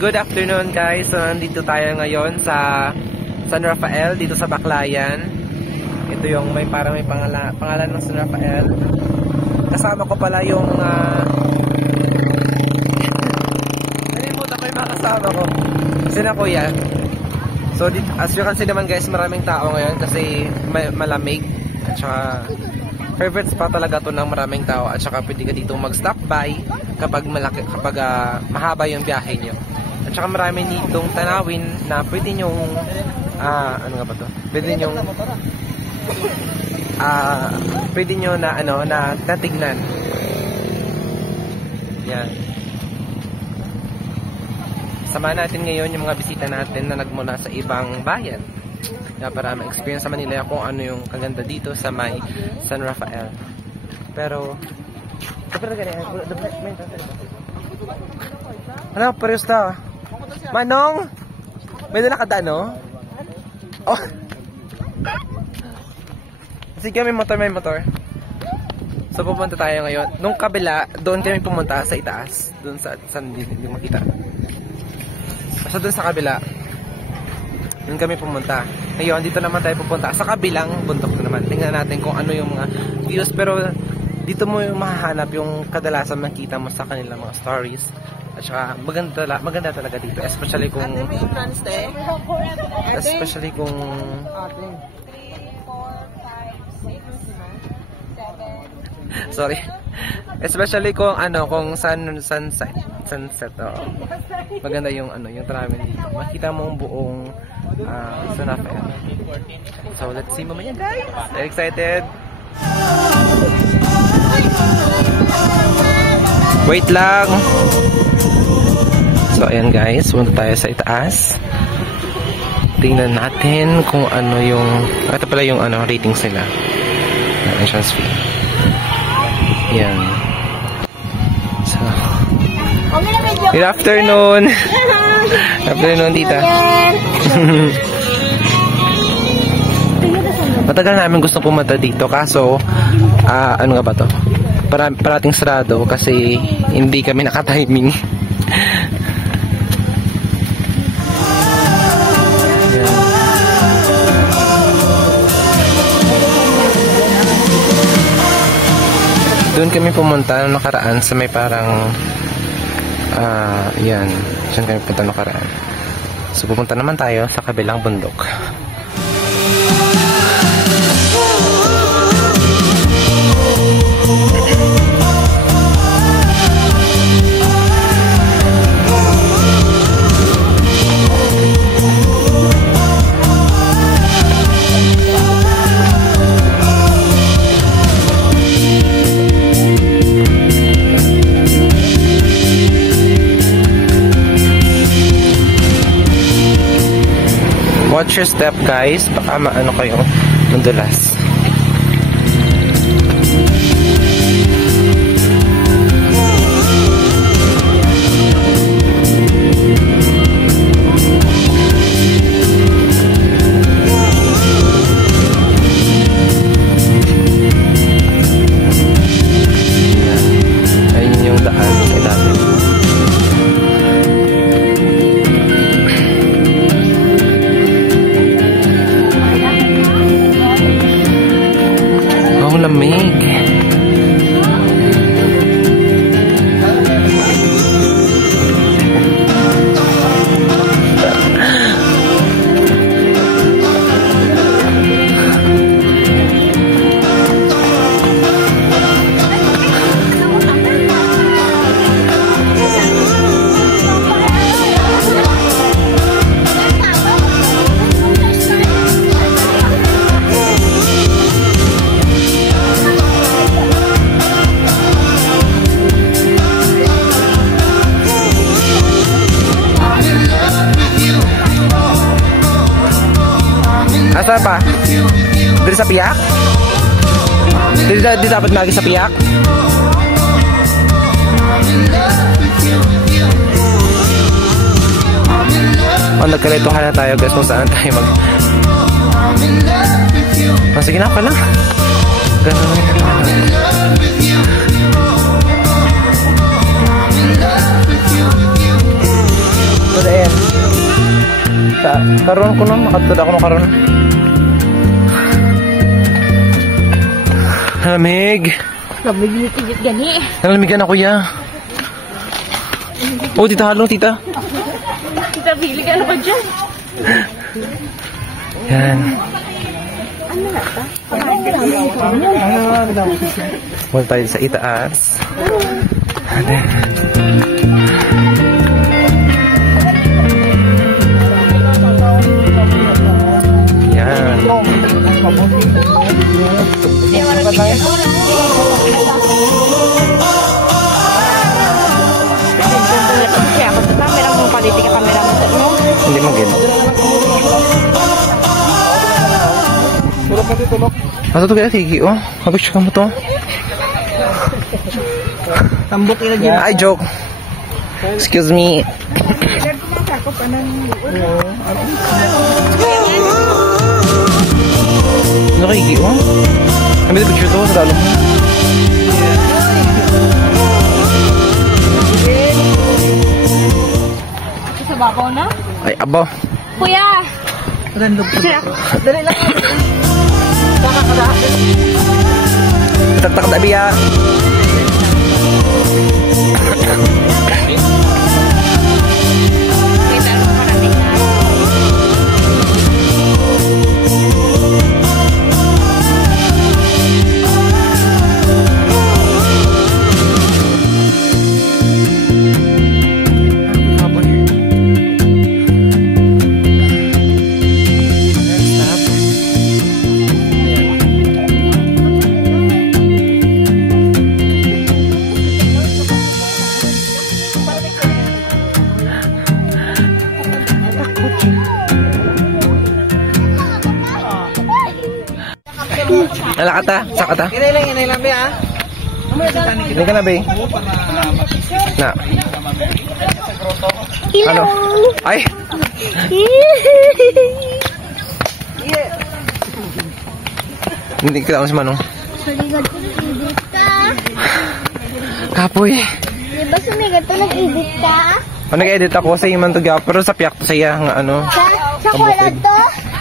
Good afternoon guys. So nandito tayo ngayon sa San Rafael dito sa Baclayan. Ito yung may parang may pangalan ng San Rafael. Kasama ko pala yung nalimutan ko yung mga kasama ko. Sina kuya. So as you can see naman guys, maraming tao ngayon kasi malamig at saka favorite spot talaga to ng maraming tao at saka pwede ka dito mag-stop by kapag mahaba yung biyahe nyo. At saka marami ditong tanawin na pwede nyong ano nga ba to? Pwede nyo na na tatignan. Yan. Sama natin ngayon yung mga bisita natin na nagmula sa ibang bayan. Na para ma-experience sa Manila kung ano yung kaganda dito sa may San Rafael. Pero ano, parehas na. Manong! May dala ka da, no? Oh! Sige, may motor. So, pupunta tayo ngayon. Nung kabila, doon kami pumunta sa itaas. Doon sa hindi makita. So, doon sa kabila, doon kami pumunta. Ngayon, dito naman tayo pupunta sa kabilang bundok naman. Tingnan natin kung ano yung mga views. Pero, dito mo yung mahahanap yung kadalasan makita mo sa kanilang mga stories. At saka maganda talaga dito, especially kung sorry. Especially kung kung sunset. Maganda yung yung travel dito. Makita mo ang buong San Rafael. So let's see mamaya guys. Very excited. Wait lang. So ayan guys, punta tayo sa itaas. Tingnan natin kung ano yung ito pala yung ratings nila. Entrance fee. Yan. So good afternoon. Good afternoon, tita. Matagal namin gusto pumunta dito kaso ano nga ba to? Parating sarado kasi hindi kami naka-timing. Doon kami pumunta nung nakaraan sa may parang yan. Diyan kami pumunta nung nakaraan. So pupunta naman tayo sa kabilang bundok. Watch your step guys, baka maano kayo madulas. Ayun yung daan sa ilalim. Lamig. Asa pa? Dito sa piyak? Dito dapat lagi sa piyak? Nagkalitohan na tayo guys kung saan tayo sige na pala. Ganun. Sa karon ko nung makatulad ako ng karon. Lamig. Lamig ni tigit gani. Nalamigan ako ya. Oh, tita halong tita. Kita pili ka ano pa dyan. Yan. Ano na ito? Wala tayo sa itaas. Yan. Kaya ako sa camera mo, paliti ka camera mo. Hindi mo gino. Ano to kaya tigi oh? Habis ka mo to? Tambok ilagyan. Ay, joke. Excuse me. Ano kaya tigi oh? Kami na picture to sa dalo mo. Sa babaw na? Ay, abo. Kuya! Dali lang. Tak tak biya. Ala kata, sa kata. Inay lang be ah. Ini ka na be. Na. Ano? Ay. Hindi kita mas manong. Sumigat ko nag-edit ka. Kapoy. Diba sumigat ko nag-edit ka? O nag-edit ako sa iman to pero sa piyak to saya nga ano. Sa kulad to?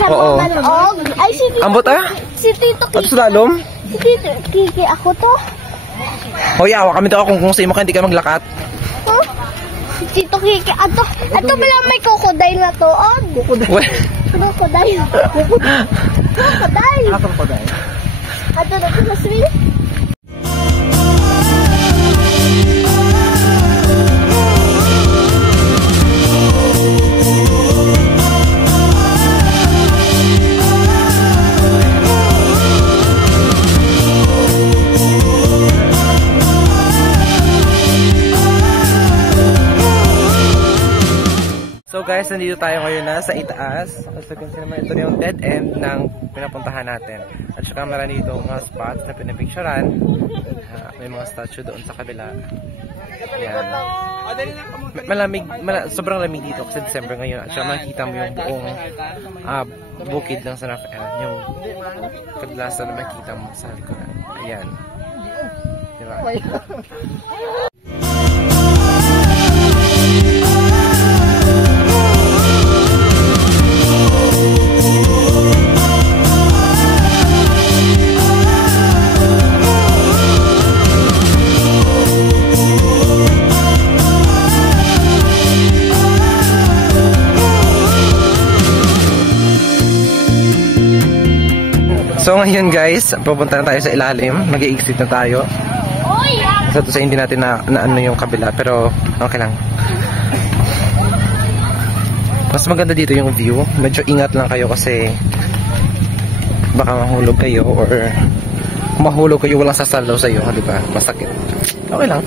Sa Oo. mabalog? Ay, si Tito. Ambot ah? Si Tito At Kiki. sa lalom? Si Tito Kiki. Ako to. Hoy, awa kami to kung sa imo ka hindi ka maglakat. Huh? Si Tito Kiki. Ato pala may crocodile na to. Oh. We. Crocodile. Crocodile. Ako ko dai. Ato na ito na sweet. So guys, nandito tayo ngayon na sa itaas. So kung sino naman ito yung dead end ng pinapuntahan natin. At saka marami dito mga spots na pinapicturan. May mga statue doon sa kabila. Yan. Sobrang lamig dito kasi December ngayon. At saka makikita mo yung buong bukid ng San Rafael. Yung kadalasan na makikita mo sa likuran. Ayan. Diba? So ngayon guys, pupunta na tayo sa ilalim. Mag-i-exit na tayo. So to sa hindi natin na ano yung kabila, pero okay lang. Mas maganda dito yung view. Medyo ingat lang kayo kasi baka mahulog kayo or kung mahulog kayo walang sasalaw sa iyo, di ba? Masakit. Okay lang.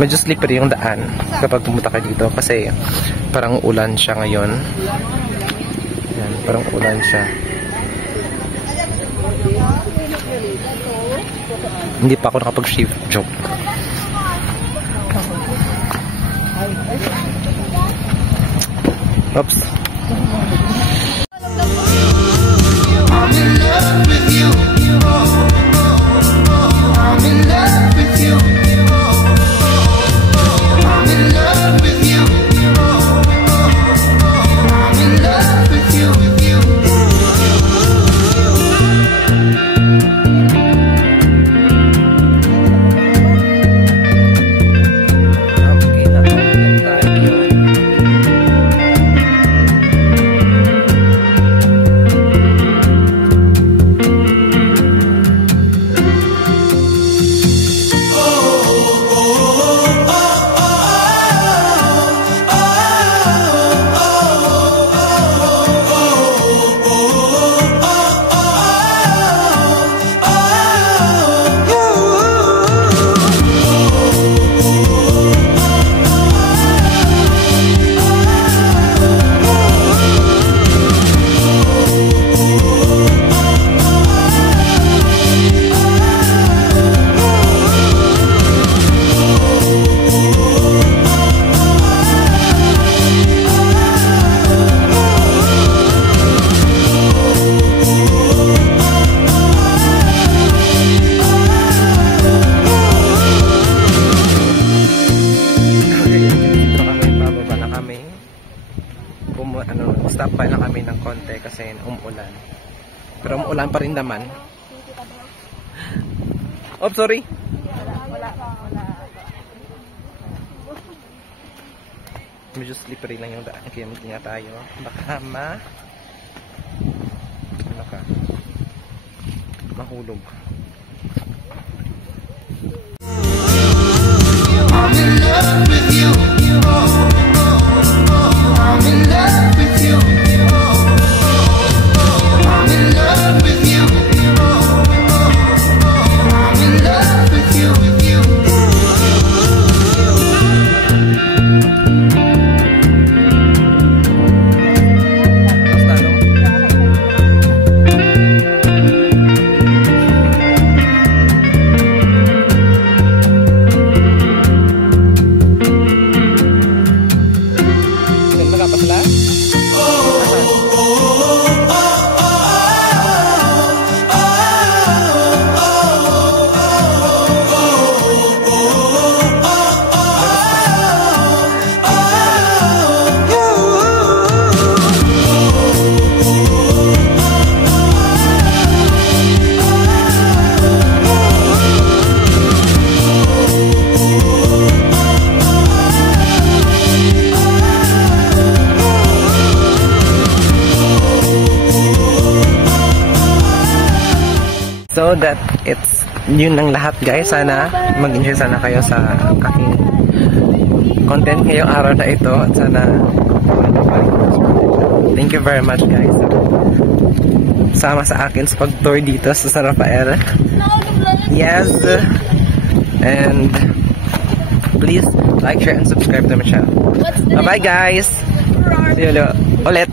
Medyo slippery yung daan kapag pumunta kayo dito kasi parang ulan siya ngayon. Yan, parang ulan siya. Hindi pa ako nakapag-shift. Joke. Oops. I'm in love with you. I'm in love with you. I'm in love with you. Pero umuulan pa rin naman. Oh, sorry. Medyo slippery lang yung daan. Kaya hindi nga tayo. Baka mahulog. I'm in love with you. I'm in love with you. I'm in love with you. I'm in love with you. Basta, no? Ganda ka pa sila? So that it's yun lang lahat guys. Sana mag-enjoy sana kayo sa aking content ngayong araw na ito. At sana thank you very much guys. Sama sa akin sa pag-tour dito sa San Rafael. Yes. And please like, share, and subscribe to my channel. Bye bye guys. See you ulit.